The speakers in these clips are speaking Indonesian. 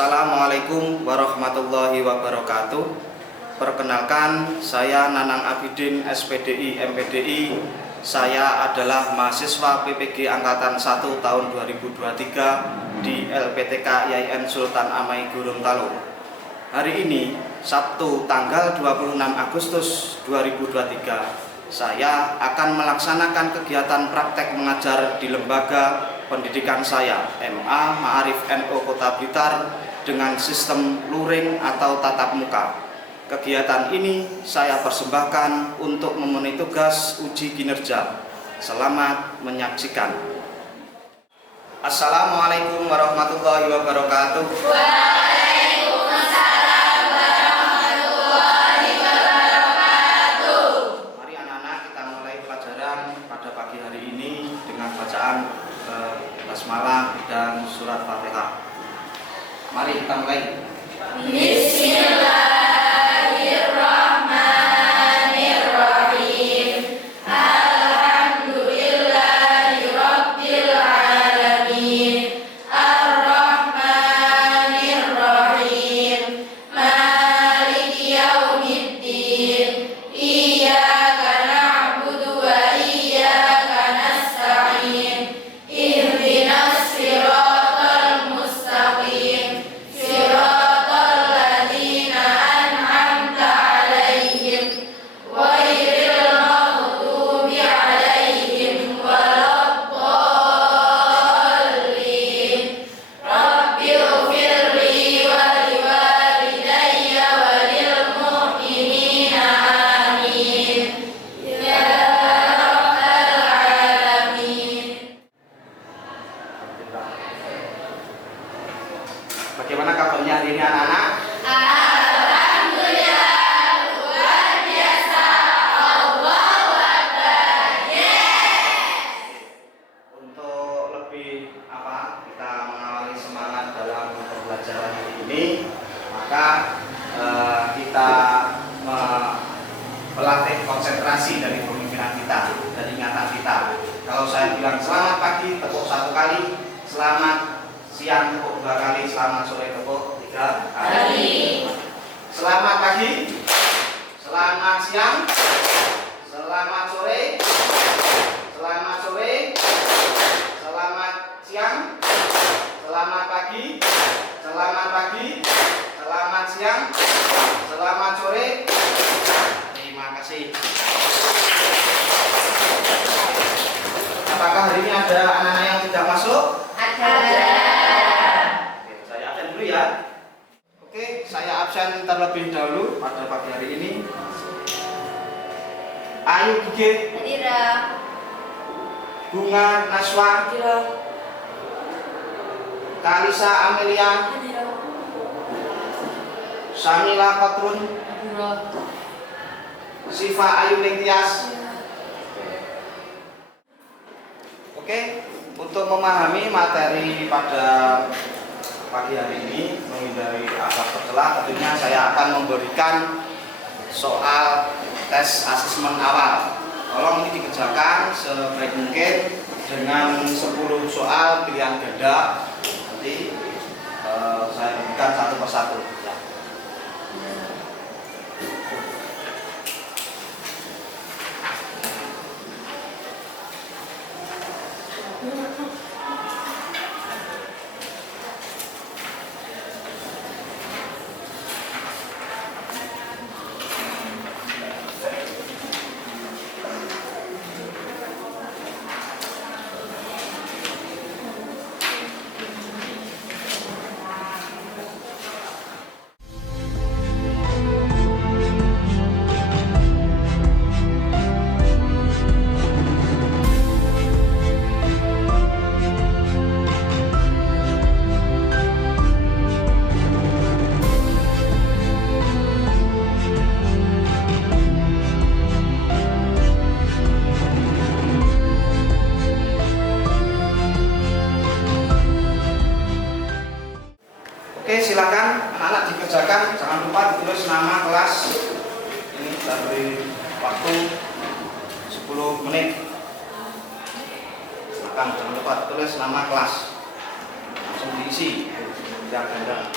Assalamualaikum warahmatullahi wabarakatuh. Perkenalkan, saya Nanang Abidin, SPDI MPDI. Saya adalah mahasiswa PPG Angkatan 1 tahun 2023 di LPTK YIN Sultan Amai Gorontalo. Hari ini, Sabtu tanggal 26 Agustus 2023, saya akan melaksanakan kegiatan praktek mengajar di lembaga pendidikan saya, MA Ma'arif NU Kota Blitar, dengan sistem luring atau tatap muka. Kegiatan ini saya persembahkan untuk memenuhi tugas uji kinerja. Selamat menyaksikan. Assalamualaikum warahmatullahi wabarakatuh. Waalaikumsalam warahmatullahi wabarakatuh. Mari anak-anak kita mulai pelajaran pada pagi hari ini dengan bacaan basmalah dan surat Fatihah. Mari kita mulai. Bismillahirrahmanirrahim. Alhamdulillahirabbil alamin. Arrahmanirrahim. Maliki yaumiddin. Iyyaka na'budu wa iyyaka nasta'in. Ihdinas siratal mustaqim. Siratal ladzina an'amta 'alaihim ghairil maghdubi 'alaihim waladdallin. Rabbighfirli wa liwalidayya wa lil mu'minina amin. Ya rabbal alamin. Bagaimana kabarnya hari ini anak-anak? Alhamdulillah, luar biasa. Allahu Akbar. Untuk lebih kita mengawali semangat dalam pembelajaran hari ini, maka kita melatih konsentrasi dari pemikiran kita, dari ingatan kita. Kalau saya bilang selamat pagi, tepuk 1 kali, selamat siang, tepuk 2 kali, selamat sore, tepuk 3 kali. Selamat pagi, selamat siang, selamat sore, selamat sore, selamat siang, selamat pagi, selamat pagi, selamat siang, selamat sore. Terima kasih. Apakah hari ini ada anak-anak yang tidak masuk? Ada. Oke, saya absen dulu ya. Oke, saya absen terlebih dahulu pada pagi hari ini. Ayu Gige, Hadira. Bunga Naswa, Hadira. Kalisa Amelia, Hadira. Samila Kotrun, Hadira. Siva Ayu Ningtyas. Oke, untuk memahami materi pada pagi hari ini, menghindari akhlak tercela, tentunya saya akan memberikan soal tes asesmen awal. Tolong ini dikerjakan sebaik mungkin dengan 10 soal pilihan ganda. Nanti saya berikan satu persatu. Ya. Oke, silakan anak-anak dikerjakan. Jangan lupa ditulis nama kelas. Ini dari waktu 10 menit. Jangan lupa tulis nama kelas, langsung diisi biar ganda.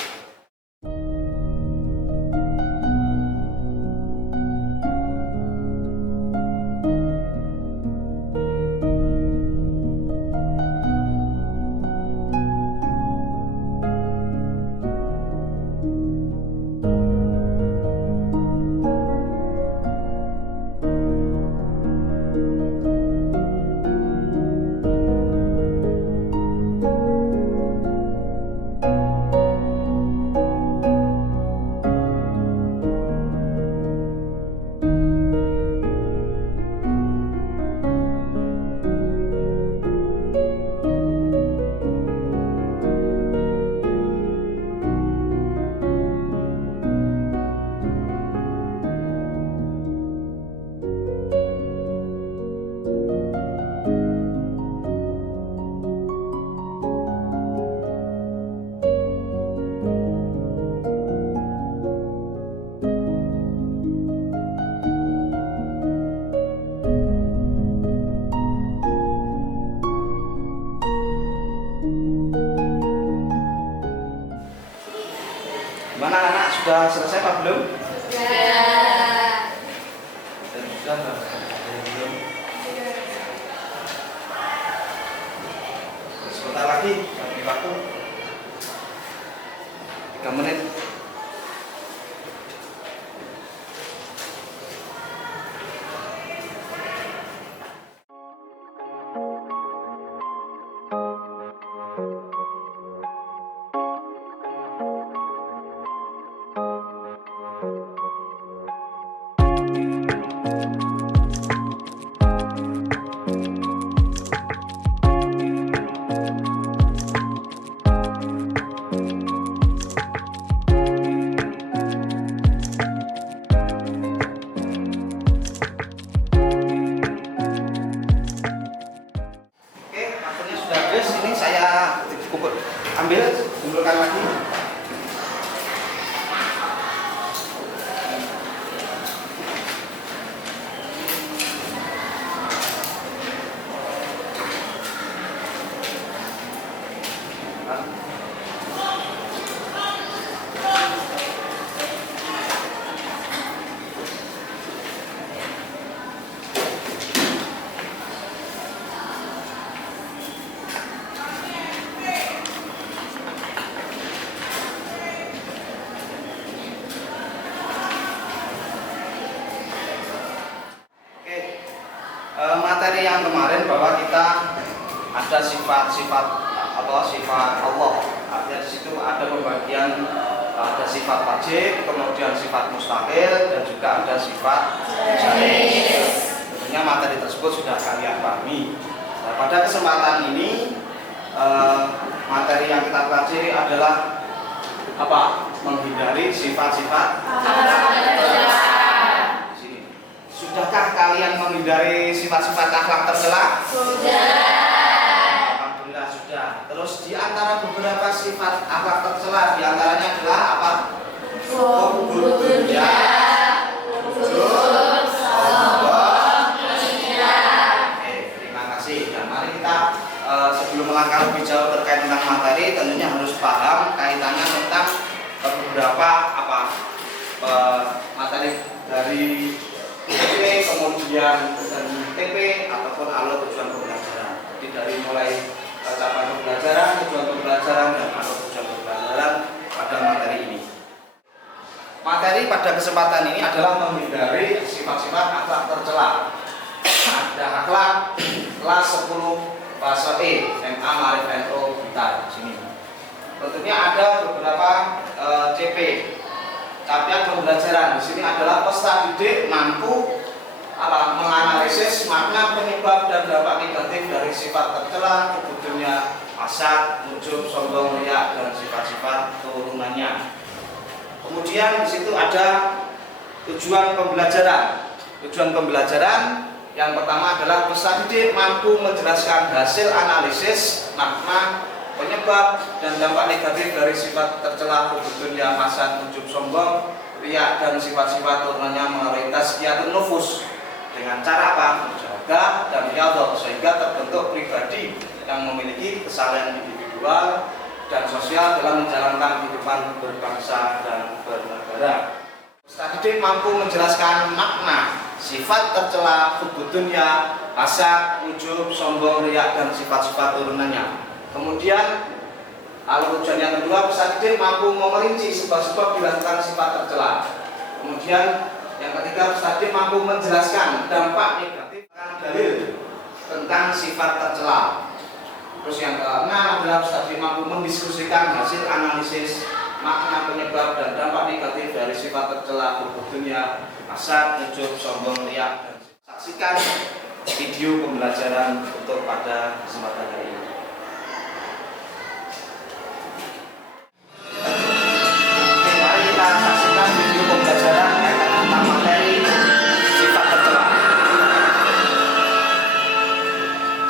sudah selesai apa belum? Sudah. Sudah belum? Sebentar lagi, bagi waktu 3 menit. Ini saya ambil, kumpulkan lagi. Materi yang kemarin bahwa kita ada sifat-sifat sifat Allah. Artinya di situ ada pembagian, ada sifat wajib, kemudian sifat mustahil, dan juga ada sifat jaiz. Tentunya materi tersebut sudah kalian pahami. Nah, pada kesempatan ini materi yang kita pelajari adalah apa? Menghindari sifat-sifat. Sudahkah kalian menghindari sifat-sifat akhlak tercela? Sudah. Alhamdulillah sudah. Terus di antara beberapa sifat akhlak tercela, di antaranya adalah apa? Hubbud dunya, ujub, sombong, hina. Oke, terima kasih. Dan mari kita sebelum melangkah lebih jauh terkait tentang materi, tentunya harus paham kaitannya tentang beberapa materi dari TP, kemudian dari TP ataupun alur tujuan pembelajaran. Jadi dari mulai capaian pembelajaran, tujuan pembelajaran, dan alur tujuan pembelajaran pada materi ini. Materi pada kesempatan ini adalah menghindari sifat-sifat akhlak tercela. Ada akhlak kelas 10 fase E, MA Marif NO Blitar di sini. Tentunya ada beberapa CP. Capaian pembelajaran di sini adalah peserta didik mampu menganalisis makna, penyebab, dan dampak negatif dari sifat tercela, kebutuhannya, hasad, ujub, sombong, riya, dan sifat-sifat turunannya. Kemudian di situ ada tujuan pembelajaran. Tujuan pembelajaran yang pertama adalah peserta didik mampu menjelaskan hasil analisis makna, penyebab, dan dampak negatif dari sifat tercela, kebutuhannya, hasad, ujub, sombong, riya, dan sifat-sifat turunannya melalui tazkiyatun nufus dengan cara apa? Menjaga dan riyadhah sehingga terbentuk pribadi yang memiliki kesalahan individual dan sosial dalam menjalankan kehidupan berbangsa dan bernegara. Peserta didik mampu menjelaskan makna, sifat tercela, kebutuhannya, hasad, ujub, sombong, riya, dan sifat-sifat turunannya. Kemudian alur tujuan yang kedua, peserta didik mampu memerinci sebab-sebab dilakukan sifat tercela. Kemudian yang ketiga, peserta didik mampu menjelaskan dampak negatif dalil tentang sifat tercela. Terus yang keenam adalah peserta didik mampu mendiskusikan hasil analisis makna, penyebab, dan dampak negatif dari sifat tercela, kebutuhannya, hasad, ujub, sombong, riya, dan saksikan video pembelajaran untuk pada kesempatan hari ini.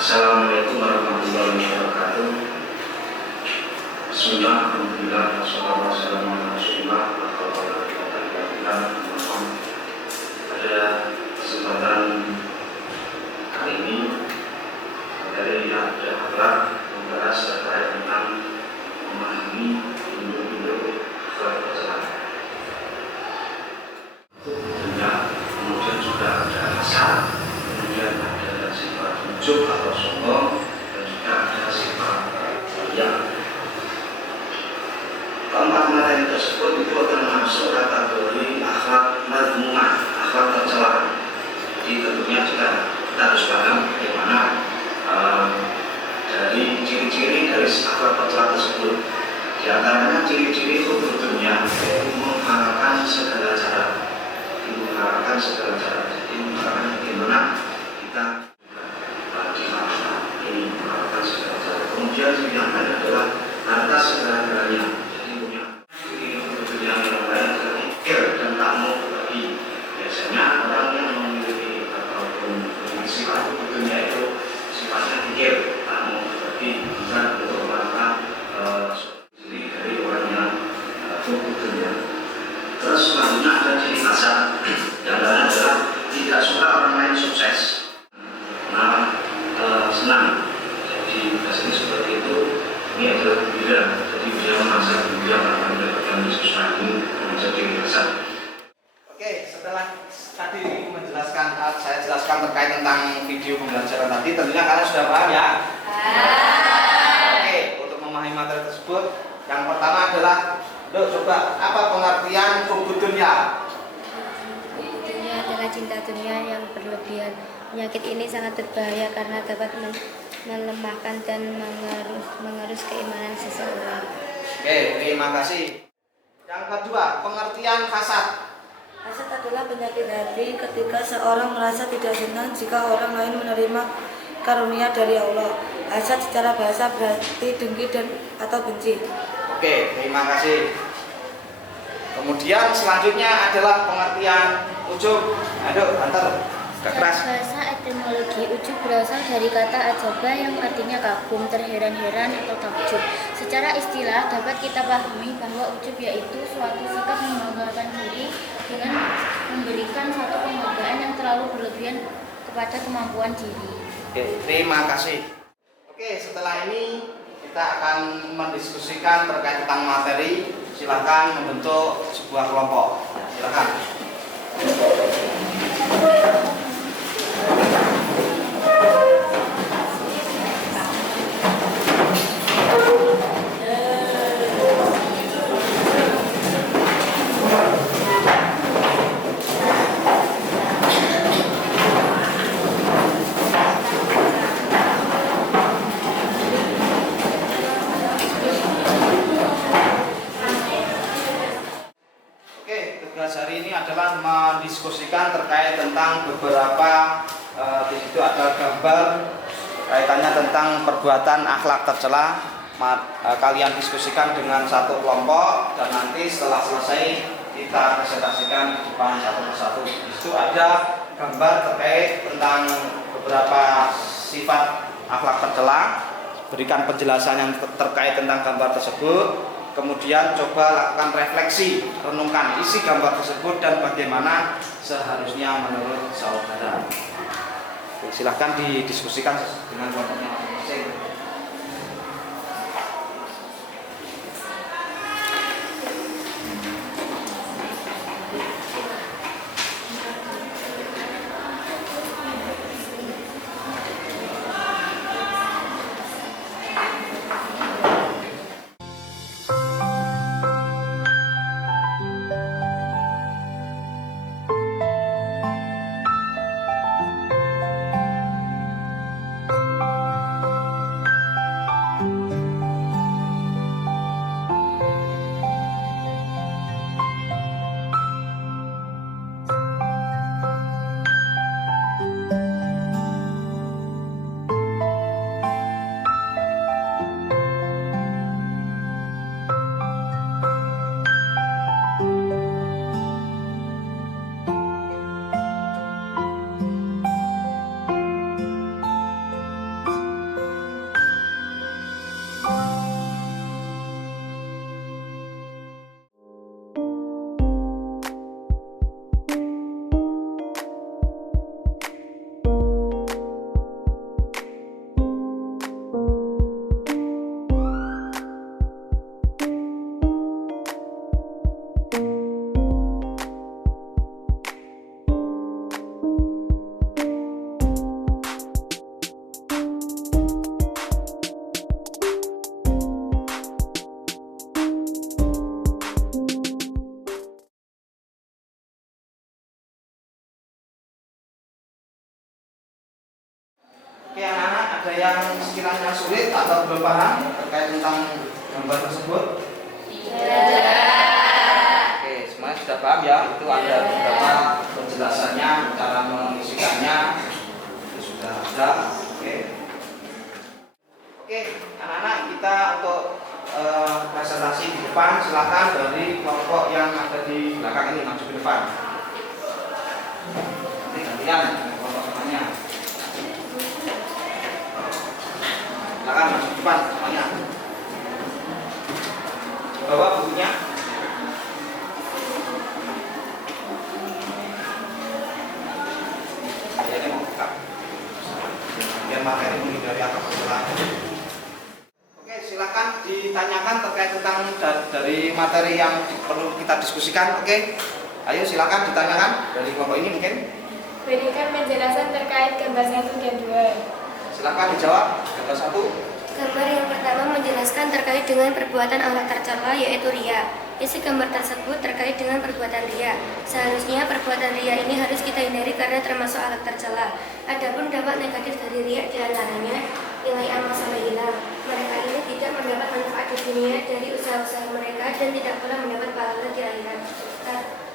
Assalamualaikum warahmatullahi wabarakatuh. Bismillah, alhamdulillah, wassalamualaikum warahmatullahi wabarakatuh. Pada kesempatan kali ini materi yang ada akhlak membahas terkait tentang memahami induk-induk sifat tercela. Di antaranya ciri-ciri hubudunnya yaitu menggunakan segala cara, menggunakan segala cara. Jadi menggunakan bagaimana kita ini menggunakan segala cara. Kemudian yang lain adalah atas segala-galanya. Jadi punya ciri hubudun yang lain adalah pikir dan tak mau berbagi. Biasanya orang yang memiliki ataupun sifat hubudunnya itu sifatnya pikir, tak mau berbagi, bukan untuk melakukan dari orang yang hubudunnya. Terus selanjutnya ada ciri kasar. Yang lain adalah tidak suka orang lain sukses, malah senang. Jadi biasanya seperti itu. Ini adalah gembira. Jadi dia merasa gembira karena mendapatkan sesuatu yang menjadi kasar. Oke, setelah tadi menjelaskan, saya jelaskan terkait tentang video pembelajaran tadi, tentunya kalian sudah paham ya? Oke, untuk memahami materi tersebut, yang pertama adalah, coba apa pengertian hubud dunia? Hubud dunia adalah cinta dunia yang berlebihan. Penyakit ini sangat berbahaya karena dapat melemahkan dan mengerus keimanan seseorang. Oke, terima kasih. Yang kedua, pengertian hasad. Hasad adalah penyakit hati ketika seorang merasa tidak senang jika orang lain menerima karunia dari Allah. Hasad secara bahasa berarti dengki dan atau benci. Oke, terima kasih. Kemudian selanjutnya adalah pengertian ujub. Aduh, antar agak keras. Bahasa etimologi, ujub berasal dari kata ajaba yang artinya kagum, terheran-heran atau takjub. Secara istilah dapat kita pahami bahwa ujub yaitu suatu sikap membanggakan diri dengan memberikan satu penghargaan yang terlalu berlebihan kepada kemampuan diri. Oke, terima kasih. Oke, setelah ini kita akan mendiskusikan terkait tentang materi. Silakan membentuk sebuah kelompok. Silakan. Tugas hari ini adalah mendiskusikan terkait tentang beberapa di situ ada gambar kaitannya tentang perbuatan akhlak tercela. Kalian diskusikan dengan satu kelompok dan nanti setelah selesai kita presentasikan di depan satu persatu. Di situ ada gambar terkait tentang beberapa sifat akhlak tercela. Berikan penjelasan yang terkait tentang gambar tersebut. Kemudian coba lakukan refleksi, renungkan isi gambar tersebut dan bagaimana seharusnya menurut saudara. Silahkan didiskusikan dengan kelompoknya masing-masing. Oke anak-anak, ada yang sekiranya sulit atau belum paham terkait tentang gambar tersebut? Oke, semuanya sudah paham ya? Itu ada beberapa penjelasannya, cara mengisikannya itu sudah ada. Oke, anak-anak, kita untuk presentasi di depan, silakan dari kelompok yang ada di belakang ini maju ke depan. Ini gantian kelompok temannya. Silakan maju ke depan semuanya. Bawa bukunya. Saya ini mau buka. Biar materi menghindari akar permasalahan. Oke, silakan ditanyakan terkait tentang dari materi yang perlu kita diskusikan. Oke, ayo silakan ditanyakan dari kelompok ini mungkin. Berikan penjelasan terkait gambar 1 dan 2. Silakan dijawab. Gambar 1. Gambar yang pertama menjelaskan terkait dengan perbuatan akhlak tercela yaitu riya. Isi gambar tersebut terkait dengan perbuatan riya. Seharusnya perbuatan riya ini harus kita hindari karena termasuk akhlak tercela. Adapun dampak negatif dari riya diantaranya nilai amal sampai hilang. Mereka ini tidak mendapat manfaat di dunia dari usaha-usaha mereka dan tidak pula mendapat pahala di akhirat.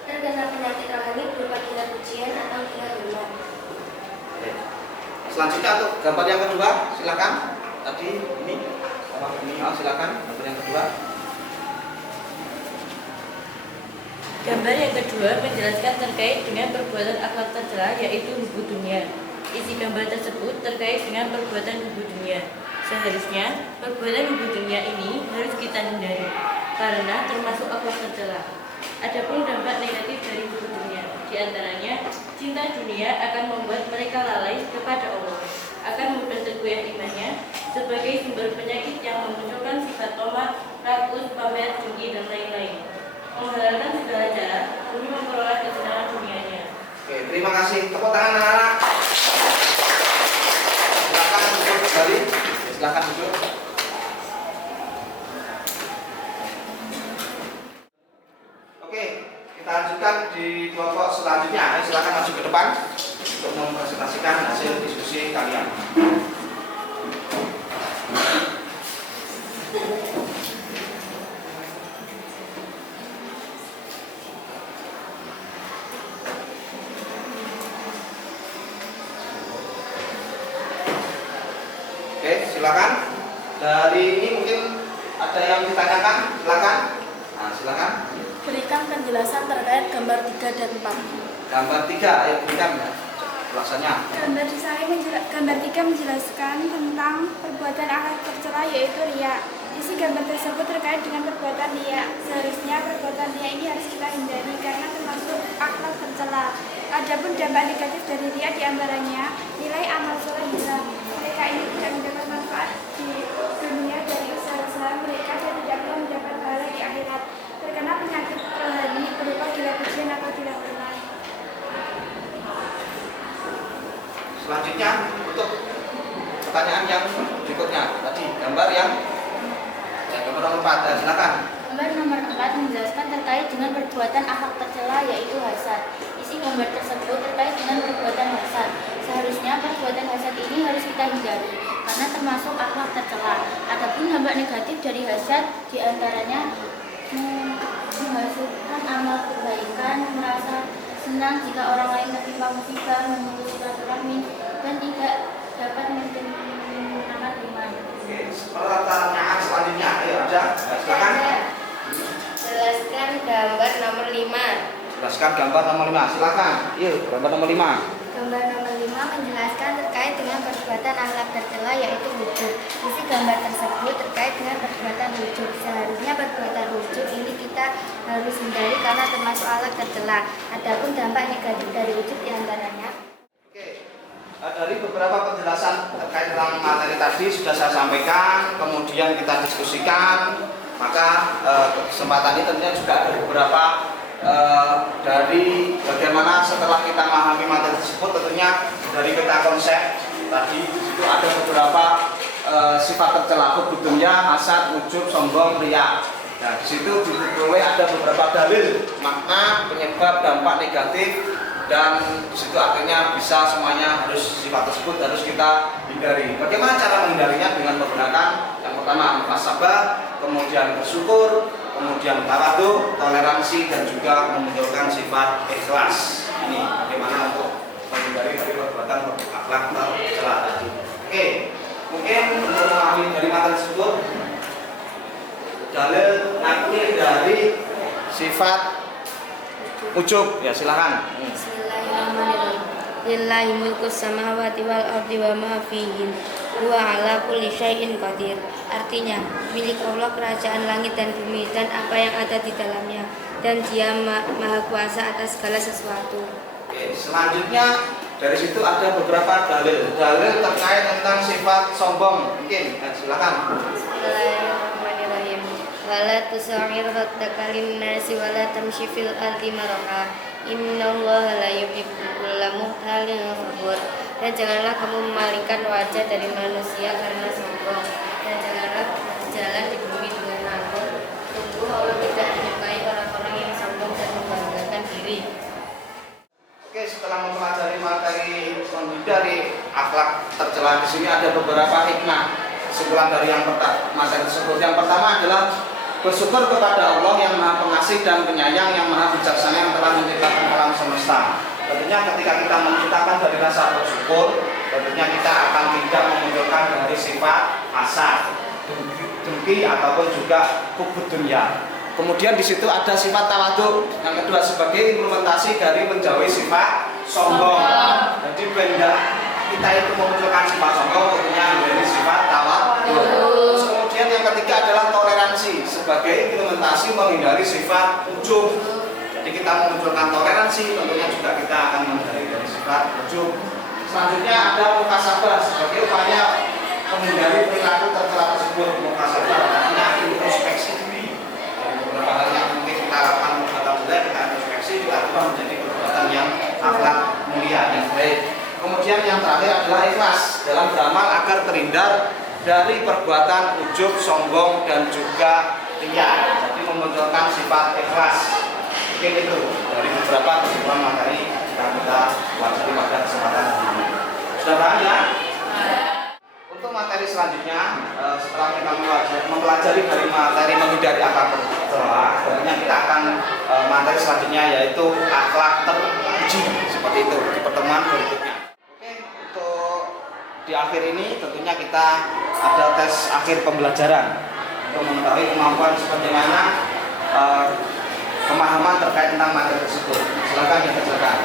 Terkena penyakit rohani berupa gila pujian atau gila hormat. Selanjutnya untuk gambar yang kedua, silakan. Tadi ini, silakan gambar yang kedua. Gambar yang kedua menjelaskan terkait dengan perbuatan akhlak tercela yaitu hubbu dunia. Isi gambar tersebut terkait dengan perbuatan hubbu dunia. Seharusnya perbuatan hubbu dunia ini harus kita hindari karena termasuk akhlak tercela. Adapun dampak negatif dari hubbu dunia, diantaranya cinta dunia akan membuat mereka lalai kepada Allah, akan mudah tergoyah imannya sebagai sumber penyakit yang memunculkan sifat tomat, rakus, pamer, dengki dan lain-lain. Menghalalkan segala cara demi memperoleh kesenangan dunianya. Oke, terima kasih. Tepuk tangan anak-anak. Silakan duduk kembali. Silakan duduk. Oke, kita lanjutkan di kelompok selanjutnya. Silakan maju ke depan untuk mempresentasikan hasil diskusi kalian. Oke, silakan. Dari ini mungkin ada yang ditanyakan, silakan. Nah, silakan. Berikan penjelasan terkait gambar 3 dan 4. Gambar 3, ayo berikan ya. Ulasannya. Gambar 3 menjelaskan tentang perbuatan akhlak tercela yaitu riya. Isi gambar tersebut terkait dengan perbuatan riya. Seharusnya perbuatan riya ini harus kita hindari karena termasuk akhlak tercela. Adapun dampak negatif dari riya diantaranya nilai amal soleh hilang. Mereka ini tidak mendapat manfaat di dunia dari usaha-usaha mereka dan tidak pula mendapat pahala di akhirat. Terkena penyakit rohani berupa gila pujian atau gila hormat. Selanjutnya untuk pertanyaan yang berikutnya tadi gambar yang gambar nomor 4, silakan. Gambar nomor 4 menjelaskan terkait dengan perbuatan akhlak tercela yaitu hasad. Isi gambar tersebut terkait dengan perbuatan hasad. Seharusnya perbuatan hasad ini harus kita hindari karena termasuk akhlak tercela. Adapun dampak negatif dari hasad diantaranya menghasilkan amal kebaikan, merasa senang jika orang lain tertimpa musibah, memutus silaturahmi, dan tidak dapat menyempurnakan iman. Oke, pertanyaan selanjutnya, ayo aja, silakan. Jelaskan gambar nomor 5. Jelaskan gambar nomor 5, silakan. Yuk, gambar nomor 5. Gambar nomor 5 menjelaskan terkait dengan perbuatan akhlak tercela yaitu ujub. Isi gambar tersebut terkait dengan perbuatan ujub. Seharusnya perbuatan ujub ini kita harus hindari karena termasuk akhlak tercela. Adapun dampak negatif dari ujub diantaranya. Oke, dari beberapa penjelasan terkait tentang materi tadi sudah saya sampaikan, kemudian kita diskusikan. Maka kesempatan ini tentunya juga ada beberapa dari bagaimana setelah kita memahami materi tersebut, tentunya dari peta konsep tadi itu ada beberapa sifat tercela, hubbu dunya, hasad, ujub, sombong, riya. Nah, di situ diperoleh ada beberapa dalil makna, penyebab, dampak negatif, dan di situ akhirnya bisa semuanya harus sifat tersebut harus kita hindari. Bagaimana cara menghindarinya? Dengan menggunakan yang pertama muhasabah, kemudian bersyukur, kemudian tawadu, toleransi, dan juga memunculkan sifat ikhlas. Ini bagaimana untuk menghindari dari perbuatan akhlak tercela tadi. Oke, mungkin untuk memahami dari materi tersebut, dalil nakli dari sifat ujub, ya silakan. Bismillahirrahmanirrahim. Lillahi mulku samawati wal ardi wa ma fihin. Wa ala kulli syai'in qadir. Artinya, milik Allah kerajaan langit dan bumi dan apa yang ada di dalamnya, dan Dia maha kuasa atas segala sesuatu. Oke, selanjutnya dari situ ada beberapa dalil terkait tentang sifat sombong. Mungkin silakan. Bismillahirrahmanirrahim. Wala tusa'ir khaddaka linnasi wala tamshi fil ardi maraha. Innallaha la yuhibbu kulla mukhtalin fakhur. Dan janganlah kamu memalingkan wajah dari manusia karena sombong, dan janganlah berjalan di bumi dengan angkuh. Sungguh Allah tidak menyukai orang-orang yang sombong dan membanggakan diri. Oke, setelah mempelajari materi menghindari akhlak tercela, di sini ada beberapa hikmah. Kesimpulan dari yang materi tersebut, yang pertama adalah bersyukur kepada Allah yang Maha Pengasih dan Penyayang, yang Maha Bijaksana, yang telah menciptakan alam semesta. Tentunya ketika kita menciptakan dari rasa bersyukur, tentunya kita akan tidak memunculkan dari sifat hasad, dengki ataupun juga hubud dunia. Kemudian di situ ada sifat tawadhu. Yang kedua sebagai implementasi dari menjauhi sifat sombong. Jadi benda kita itu memunculkan sifat sombong, tentunya menjadi sifat tawadhu. Kemudian yang ketiga adalah toleransi sebagai implementasi menghindari sifat ujub. Jadi kita memunculkan toleransi, tentunya juga kita akan menghindari dari sifat ujub. Selanjutnya ada mukasabah sebagai upaya menghindari perilaku tercela tersebut. Mukasabah artinya introspeksi diri. Beberapa hal yang mungkin kita lakukan perbuatan jelek, kita introspeksi, kita ubah menjadi perbuatan yang akhlak mulia, yang baik. Kemudian yang terakhir adalah ikhlas dalam beramal agar terhindar dari perbuatan ujub, sombong, dan juga riya. Jadi memunculkan sifat ikhlas. Mungkin itu dari beberapa kesimpulan materi yang kita pelajari pada kesempatan ini. Sudah paham ya? Untuk materi selanjutnya, setelah kita mempelajari dari materi menghindari akhlak tercela, tentunya kita akan materi selanjutnya yaitu akhlak terpuji, seperti itu di pertemuan berikutnya. Oke, untuk di akhir ini tentunya kita ada tes akhir pembelajaran untuk mengetahui kemampuan seperti mana pemahaman terkait tentang materi tersebut. Silakan dikerjakan.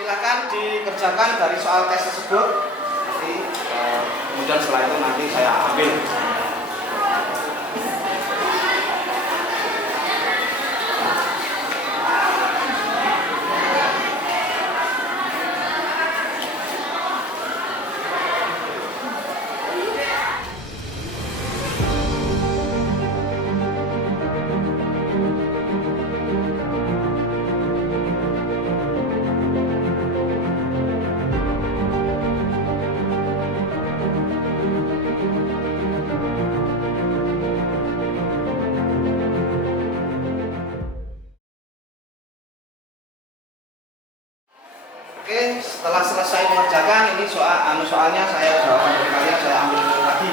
Silakan dikerjakan dari soal tes tersebut. Nanti kemudian setelah itu nanti saya ambil. Oke, setelah selesai mengerjakan ini soalnya saya jawaban dari kalian saya ambil lagi.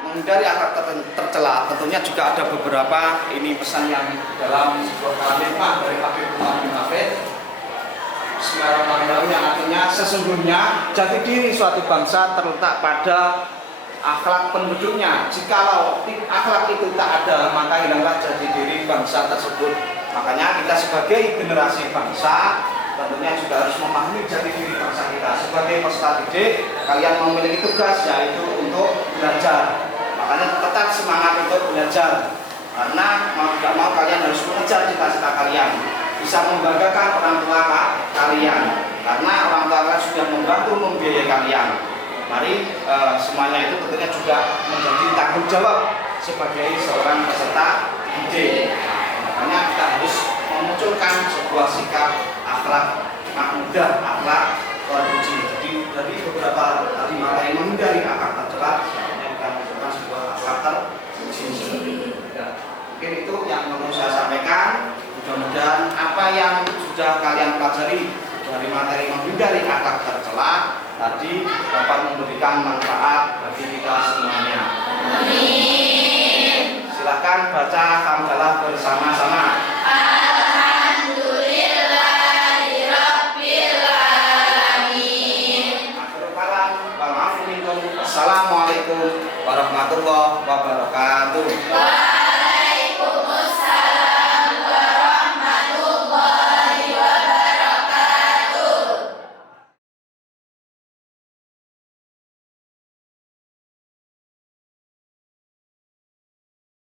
Menghindari akhlak tercela, tentunya juga ada beberapa ini pesan yang dalam sebuah kalimat dari Habib bin Hafid Bismillahirrahmanirrahim, yang artinya sesungguhnya jati diri suatu bangsa terletak pada akhlak penduduknya. Jikalau akhlak itu tak ada, maka hilanglah jati diri bangsa tersebut. Makanya kita sebagai generasi bangsa tentunya juga harus memahami jati diri bangsa kita. Sebagai peserta didik, kalian memiliki tugas yaitu untuk belajar. Makanya tetap semangat untuk belajar, karena mau tidak mau kalian harus mengejar cita-cita kalian, bisa membanggakan orang tua kalian, karena orang tua kalian sudah membantu membiayai kalian. Mari semuanya itu tentunya juga menjadi tanggung jawab sebagai seorang peserta didik. Makanya kita harus memunculkan sebuah sikap akhlak anak muda, akhlak terpuji. Jadi dari beberapa tadi materi menghindari akhlak tercela, yang kita munculkan sebuah akhlak terpuji. Ya, mungkin itu yang mau saya sampaikan. Mudah-mudahan apa yang sudah kalian pelajari dari materi menghindari akhlak tercela tadi dapat memberikan manfaat bagi kita semuanya. Amin. Silakan baca hamdalah bersama-sama.